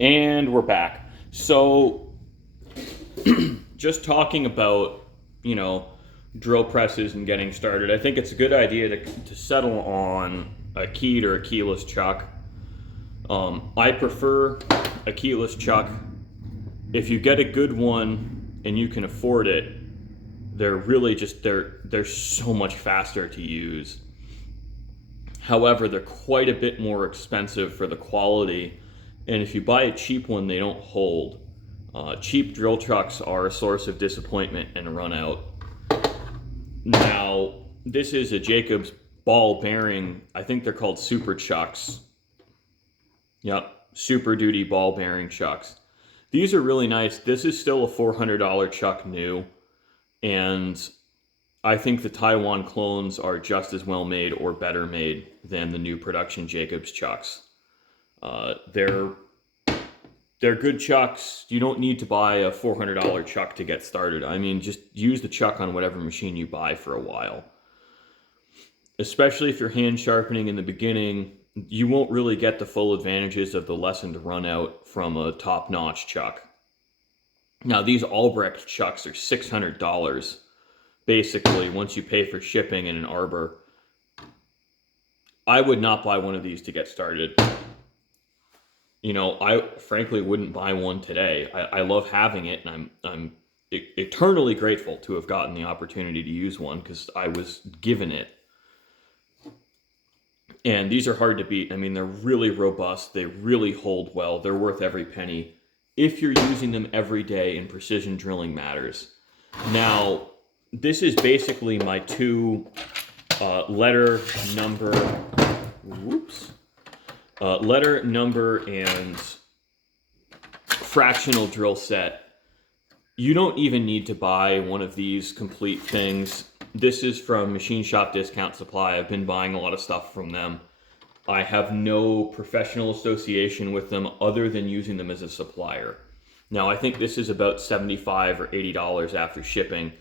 And we're back. So, just talking about, you know, drill presses and getting started, I think it's a good idea to settle on a keyed or a keyless chuck. I prefer a keyless chuck. If you get a good one and you can afford it, they're really just, they're so much faster to use. However, they're quite a bit more expensive for the quality, and if you buy a cheap one, they don't hold. Cheap drill chucks are a source of disappointment and run out. Now, this is a Jacobs ball bearing. I think they're called super chucks. Yep, super duty ball bearing chucks. These are really nice. This is still a $400 chuck new, and I think the Taiwan clones are just as well made or better made than the new production Jacobs chucks. They're good chucks. You don't need to buy a $400 chuck to get started. I mean, just use the chuck on whatever machine you buy for a while. Especially if you're hand sharpening in the beginning, you won't really get the full advantages of the lessened run out from a top-notch chuck. Now, these Albrecht chucks are $600. Basically, once you pay for shipping and an arbor. I would not buy one of these to get started. You know, I frankly wouldn't buy one today. I love having it, and I'm eternally grateful to have gotten the opportunity to use one because I was given it. And these are hard to beat. I mean, they're really robust. They really hold well. They're worth every penny if you're using them every day and precision drilling matters. Now, this is basically my two letter number and fractional drill set. You don't even need to buy one of these complete things. This is from Machine Shop Discount Supply. I've been buying a lot of stuff from them. I have no professional association with them other than using them as a supplier. Now, I think this is about $75 or $80 after shipping.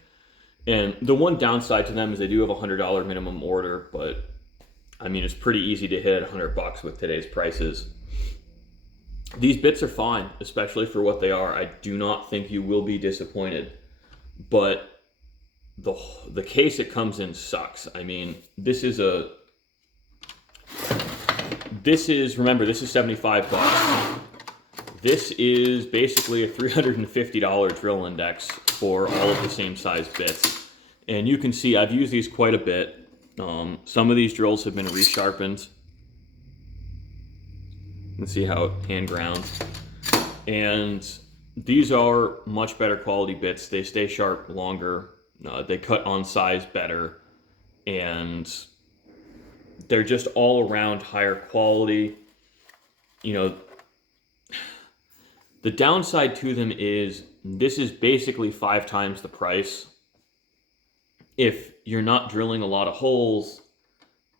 And the one downside to them is they do have a $100 minimum order, but I mean, it's pretty easy to hit $100 with today's prices. These bits are fine, especially for what they are. I do not think you will be disappointed, but the case it comes in sucks. I mean, remember, this is $75. This is basically a $350 drill index for all of the same size bits. And you can see I've used these quite a bit. Some of these drills have been resharpened. You can see how it hand grounds. And these are much better quality bits. They stay sharp longer. They cut on size better. And they're just all around higher quality. You know, the downside to them is this is basically 5 times the price. If you're not drilling a lot of holes,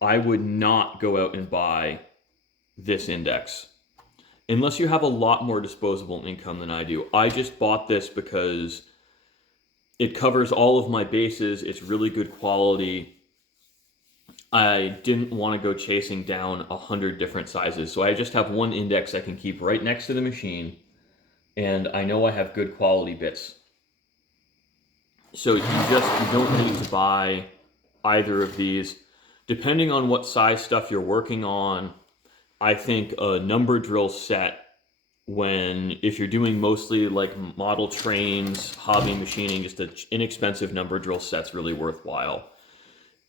I would not go out and buy this index. Unless you have a lot more disposable income than I do. I just bought this because it covers all of my bases. It's really good quality. I didn't want to go chasing down 100 different sizes. So I just have one index I can keep right next to the machine. And I know I have good quality bits. So you don't need to buy either of these. Depending on what size stuff you're working on, I think a number drill set, if you're doing mostly like model trains, hobby machining, just an inexpensive number drill set's really worthwhile.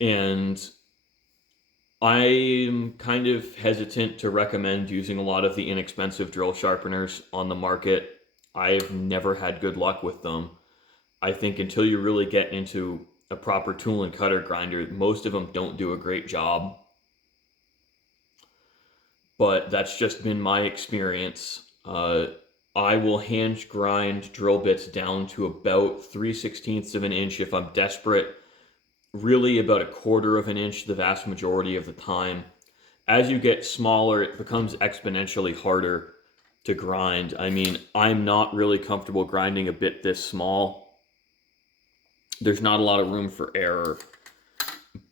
And I'm kind of hesitant to recommend using a lot of the inexpensive drill sharpeners on the market. I've never had good luck with them. I think until you really get into a proper tool and cutter grinder, most of them don't do a great job. But that's just been my experience. I will hand grind drill bits down to about 3/16 of an inch if I'm desperate. Really about 1/4 of an inch the vast majority of the time. As you get smaller, it becomes exponentially harder to grind. I mean, I'm not really comfortable grinding a bit this small. There's not a lot of room for error,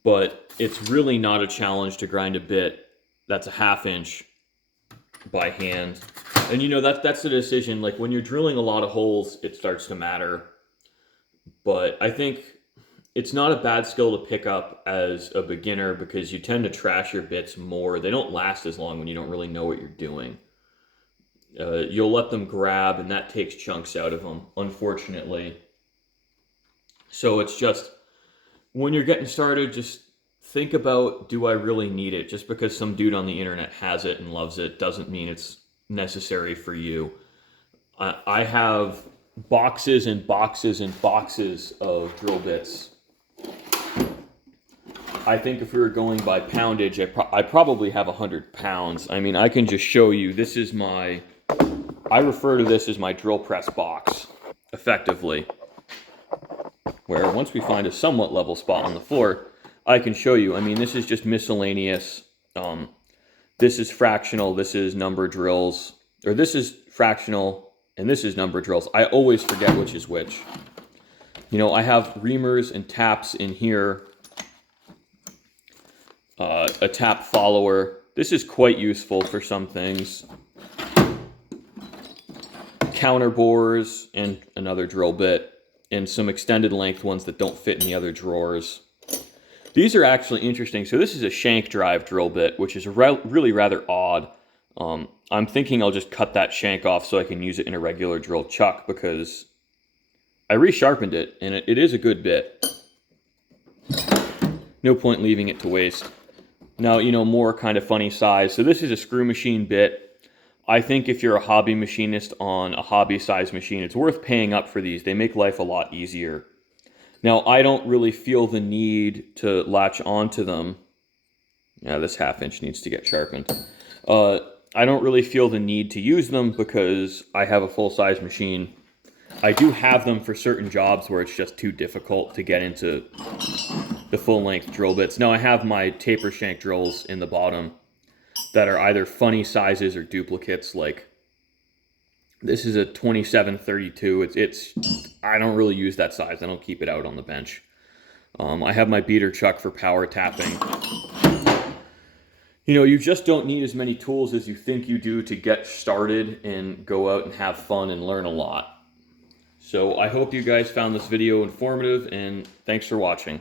but it's really not a challenge to grind a bit that's a 1/2 inch by hand. And you know, that's the decision. Like when you're drilling a lot of holes, it starts to matter. But I think it's not a bad skill to pick up as a beginner because you tend to trash your bits more. They don't last as long when you don't really know what you're doing. You'll let them grab, and that takes chunks out of them, unfortunately. So it's just, when you're getting started, just think about, do I really need it? Just because some dude on the internet has it and loves it doesn't mean it's necessary for you. I have boxes and boxes and boxes of drill bits. I think if we were going by poundage, I probably have 100 pounds. I mean, I can just show you, this is my, I refer to this as my drill press box, effectively. Where once we find a somewhat level spot on the floor, I can show you. I mean, this is just miscellaneous. This is fractional, this is number drills, or this is fractional, and this is number drills. I always forget which is which. You know, I have reamers and taps in here. A tap follower. This is quite useful for some things. Counter bores and another drill bit, and some extended length ones that don't fit in the other drawers. These are actually interesting. So this is a shank drive drill bit, which is really rather odd. I'm thinking I'll just cut that shank off so I can use it in a regular drill chuck, because I resharpened it, and it is a good bit. No point leaving it to waste. Now, you know, more kind of funny size. So this is a screw machine bit. I think if you're a hobby machinist on a hobby size machine, it's worth paying up for these. They make life a lot easier. Now, I don't really feel the need to latch onto them. Yeah, this 1/2 inch needs to get sharpened. I don't really feel the need to use them because I have a full-size machine. I do have them for certain jobs where it's just too difficult to get into the full-length drill bits. Now, I have my taper shank drills in the bottom that are either funny sizes or duplicates. Like, this is a 2732. I don't really use that size. I don't keep it out on the bench. I have my beater chuck for power tapping. You know, you just don't need as many tools as you think you do to get started and go out and have fun and learn a lot. So I hope you guys found this video informative, and thanks for watching.